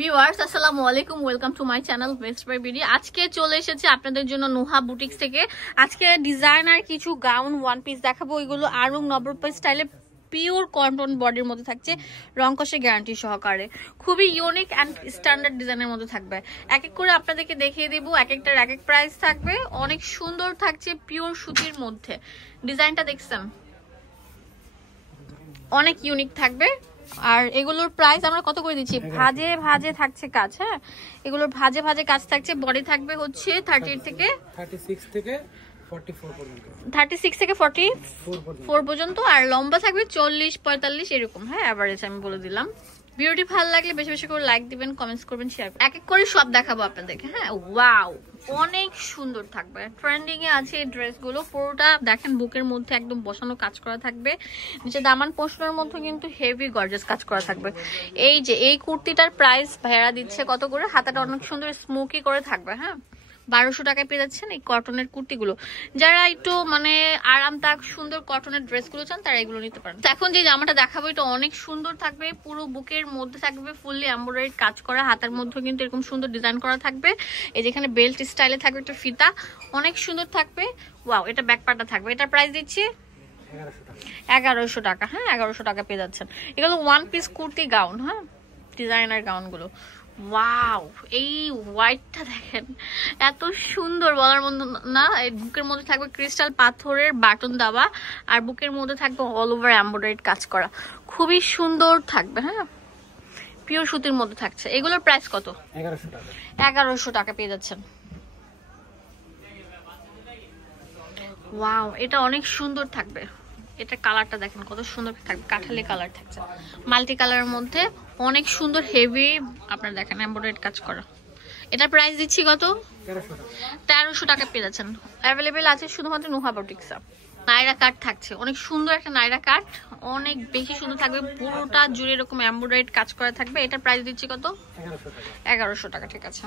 Viewers আসসালামু আলাইকুম, welcome to my channel best by BD. আজকে চলে এসেছে আপনাদের জন্য নুহা বুটিক্স থেকে। আজকে ডিজাইনার কিছু গাউন ওয়ান পিস দেখাবো। ওইগুলো আরং নবরূপা স্টাইলে পিওর কটন বডির মধ্যে থাকছে, রং কষে গ্যারান্টি সহকারে। খুবই ইউনিক অ্যান্ড স্ট্যান্ডার্ড ডিজাইনের মধ্যে থাকবে। এক এক করে আপনাদেরকে দেখিয়ে দিব, এক একটার এক এক প্রাইস থাকবে। অনেক সুন্দর থাকছে পিওর সুতির মধ্যে। ডিজাইনটা দেখছেন, অনেক ইউনিক থাকবে। আর এগুলোর প্রাইস আমরা কত করে দিচ্ছি? ভাজে ভাজে থাকছে কাজ। হ্যাঁ, এগুলোর ভাজে ভাজে কাজ থাকছে। বডি থাকবে হচ্ছে 38 থেকে 36 থেকে 44 পর্যন্ত, 36 থেকে 44 পর্যন্ত। আর লম্বা থাকবে 40-45 এরকম। হ্যাঁ, এভারেজ আমি বলে দিলাম। ভিডিওটি ভালো লাগলে বেশি বেশি করে লাইক দিবেন, কমেন্টস করবেন, শেয়ার করবেন। এক এক করে সব দেখাবো আপনাদেরকে। হ্যাঁ, ওয়াও, অনেক সুন্দর থাকবে। ট্রেন্ডিং এ আছে এই ড্রেসগুলো। পুরোটা দেখেন বুকের মধ্যে একদম বসানো কাজ করা থাকবে। নিচে দামান পোষণের মধ্যে কিন্তু হেভি গর্জিয়াস কাজ করা থাকবে। এই যে এই কুর্তিটার প্রাইস ভাইয়া দিচ্ছে কত করে? হাতাটা অনেক সুন্দর স্মোকি করে থাকবে। হ্যাঁ, 1200 টাকায় পেয়ে যাচ্ছেন এই কটনের কুর্তিগুলো। যারা একটু মানে আরামদায়ক সুন্দর কটনের ড্রেসগুলো চান তারা এগুলো নিতে পারেন। এখন যে জামাটা দেখাবো এটা অনেক সুন্দর থাকবে। পুরো বুকের মধ্যে থাকবে ফুললি এমব্রয়ডারি কাজ করা। হাতার মধ্যে কিন্তু এরকম সুন্দর ডিজাইন করা থাকবে। এই যেখানে বেল্ট স্টাইলে থাকবে একটা ফিতা, অনেক সুন্দর থাকবে। ওয়াও, এটা ব্যাকপার্টটা থাকবে। এটা প্রাইস দিচ্ছি 1100 টাকা। হ্যাঁ, 1100 টাকা পেয়ে যাচ্ছেন। এগুলো ওয়ান পিস কুর্তি গাউন। হ্যাঁ, ডিজাইনার গাউনগুলো। ওয়াও, এই হোয়াইটটা দেখেন, এত সুন্দর বলার মতো না। এই বুকের মধ্যে থাকবে ক্রিস্টাল পাথরের বাটন দেওয়া, আর বুকের মধ্যে থাকবে অল ওভার এমব্রয়ডারি কাজ করা। খুবই সুন্দর থাকবে। হ্যাঁ, পিওর সুতির মধ্যে থাকছে। এগুলোর প্রাইস কত? 1100 টাকা। 1100 টাকা পেয়ে যাচ্ছেন। ওয়াও, এটা অনেক সুন্দর থাকবে। এটা কালারটা দেখেন কত সুন্দর থাকবে, কাঠালি কালার থাকছে মাল্টি কালারের মধ্যে। অনেক সুন্দর হেভি আপনার দেখেন এমব্রয়ডারি কাজ করা। এটার প্রাইস দিচ্ছি কত? 1300 টাকা পেয়ে যাচ্ছেন। অ্যাভেলেবেল আছে শুধুমাত্র নুহা বুটিক্সে। নাইরা কাট থাকছে, অনেক সুন্দর একটা নাইরা কাট, অনেক বেশি সুন্দর থাকবে। পুরোটা জুড়ে এরকম এমব্রয়ডারি কাজ করা থাকবে। এটার প্রাইস দিচ্ছি কত? 1100 টাকা। ঠিক আছে,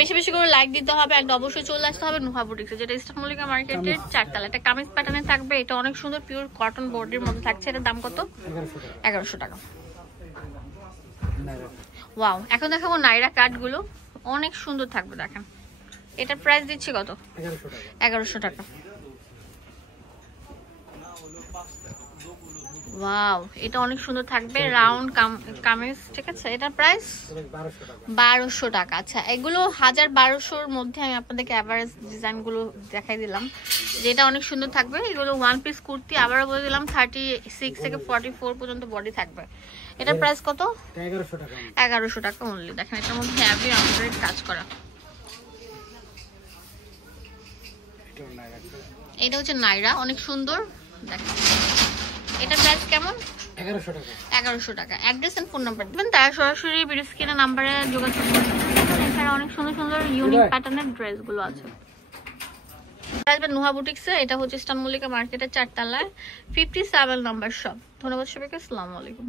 বেশি বেশি করে লাইক দিতে হবে। আর অবশ্যই চলে আসতে হবে নুহা বুটিক্সে, যেটা ইস্টার্ন মল্লিকা মার্কেটের 4 তলা। এটা কামিজ প্যাটার্নে থাকবে। এটা অনেক সুন্দর পিওর কটন বডির মধ্যে থাকছে। এটার দাম কত? 1100 টাকা। ওয়াও, এখন দেখাবো নাইরা কাট গুলো, অনেক সুন্দর থাকবে দেখেন। এটার প্রাইস দিচ্ছি কত? 1100 টাকা। ওয়াও, এটা অনেক সুন্দর থাকবে, রাউন্ড কামিজ। ঠিক আছে, এটার প্রাইস 1200 টাকা। আচ্ছা, এগুলো 1200-র মধ্যে আমি আপনাদেরকে এভারেজ ডিজাইন গুলো দেখাই দিলাম, যেটা অনেক সুন্দর থাকবে। এগুলো ওয়ান পিস কুর্তি, আবারও বলে দিলাম 36 থেকে 44 পর্যন্ত বডি থাকবে। এটার প্রাইস কত? 1100 টাকা। 1100 টাকা অনলি। দেখেন এটার মধ্যে হেভি এমব্রয়ডারি কাজ করা। এটা হচ্ছে নাইরা, অনেক সুন্দর দেখেন। এটার প্রাইস কেমন? 1100 টাকা। 1100 টাকা। অ্যাড্রেস এন্ড ফোন নাম্বার দিবেন, তারা সরাসরি ভিডিও স্ক্রিনে নাম্বারে যোগাযোগ করবেন। এছাড়া অনেক সুন্দর সুন্দর ইউনিক প্যাটার্নের ড্রেসগুলো আছে। আসবেন নুহা বুটিক্সে। এটা হচ্ছে ইস্টার্ন মল্লিকা মার্কেটের 4 তলায় 57 নাম্বার শপ। ধন্যবাদ সবাইকে, আসসালামু আলাইকুম।